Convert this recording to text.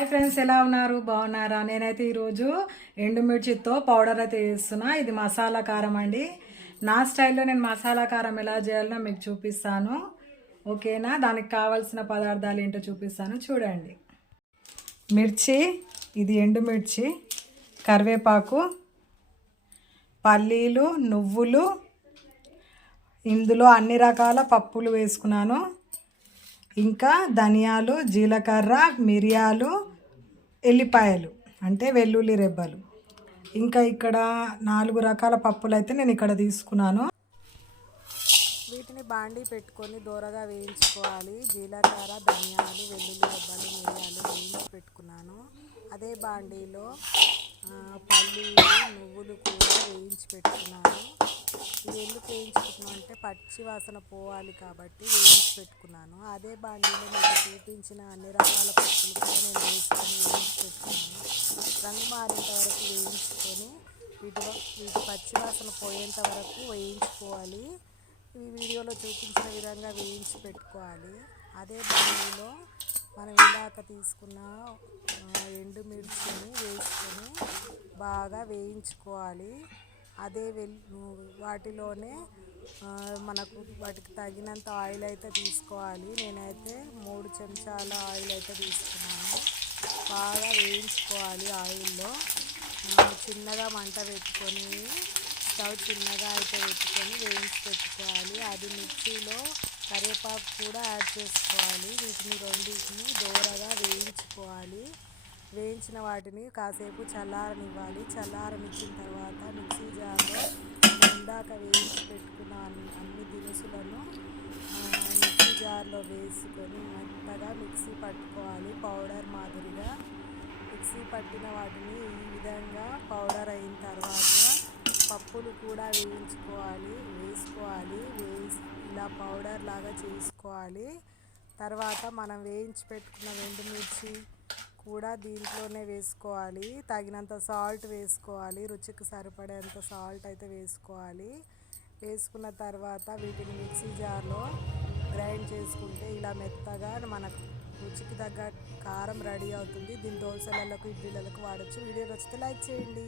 Hi friends ఎలా ఉన్నారు? బాగున్నారా? నేనైతే ఈరోజు ఎండుమిర్చితో పౌడర్ అయితే వేస్తున్నా. ఇది మసాలా కారం అండి. నా స్టైల్లో నేను మసాలా కారం ఎలా చేయాలో మీకు చూపిస్తాను. ఓకేనా? దానికి కావాల్సిన పదార్థాలు ఏంటో చూపిస్తాను. చూడండి. మిర్చి ఇది ఎండుమిర్చి కరివేపాకు పల్లీలు నువ్వులు ఇందులో అన్ని రకాల పప్పులు వేసుకున్నాను. ఇంకా ధనియాలు జీలకర్ర మిరియాలు ఎల్లిపాయలు అంటే వెల్లుల్లి రెబ్బలు. ఇంకా ఇక్కడ నాలుగు రకాల పప్పులు అయితే నేను ఇక్కడ తీసుకున్నాను. వీటిని బాండీ పెట్టుకొని దూరగా వేయించుకోవాలి. జీలకర్ర ధనియాలు వెల్లుల్లి రెబ్బలు మిరియాలు వేయించి పెట్టుకున్నాను. అదే బాండీలో పల్లీలు నువ్వులు కూడా వేయించి పెట్టుకున్నాను. ఇది ఎందుకు వేయించుకుంటున్నాను పచ్చి వాసన పోవాలి కాబట్టి వేయించి పెట్టుకున్నాను. అదే బాండీలో మీకు చూపించిన అన్ని రకాల పప్పులు కూడా నేను వేసుకొని వేయించి పెట్టుకున్నాను. రంగు మారేంత వరకు వేయించుకొని వీటి వీటి పచ్చి వాసన పోయేంత వరకు వేయించుకోవాలి. ఈ వీడియోలో చూపించిన విధంగా వేయించి పెట్టుకోవాలి. అదే బాండీలో మనం ఇందాక తీసుకున్న ఎండుమిర్చిని వేసుకొని బాగా వేయించుకోవాలి. అదే వెల్ వాటిలోనే మనకు వాటికి తగినంత ఆయిల్ అయితే తీసుకోవాలి. నేనైతే మూడు చెంచాల ఆయిల్ అయితే తీసుకున్నాను. బాగా వేయించుకోవాలి ఆయిల్లో. చిన్నగా మంట పెట్టుకొని స్టవ్ చిన్నగా అయితే పెట్టుకొని వేయించి పెట్టుకోవాలి. అది మిక్సీలో కరివేపాకు కూడా యాడ్ చేసుకోవాలి. వీటిని రెండింటిని దూరగా వేయించుకోవాలి. వేయించిన వాటిని కాసేపు చల్లారనివ్వాలి. చల్లారనిచ్చిన తర్వాత మిక్సీ జార్లో ఇందాక వేయించి పెట్టుకున్న అన్ని అన్ని మిక్సీ జార్లో వేసుకొని మెత్తగా మిక్సీ పట్టుకోవాలి. పౌడర్ మాదిరిగా మిక్సీ పట్టిన వాటిని ఈ విధంగా పౌడర్ అయిన తర్వాత పప్పులు కూడా వేయించుకోవాలి వేసుకోవాలి. వేసి ఇలా పౌడర్ లాగా చేసుకోవాలి. తర్వాత మనం వేయించి పెట్టుకున్న ఎండుమిర్చి కూడా దీంట్లోనే వేసుకోవాలి. తగినంత సాల్ట్ వేసుకోవాలి. రుచికి సరిపడేంత సాల్ట్ అయితే వేసుకోవాలి. వేసుకున్న తర్వాత వీటిని మిక్సీ జార్లో గ్రైండ్ చేసుకుంటే ఇలా మెత్తగా మనకు రుచికి తగ్గ కారం రెడీ అవుతుంది. దీని దోశలకు ఇడ్లీలకు వాడచ్చు. వీడియో నచ్చితే లైక్ చేయండి.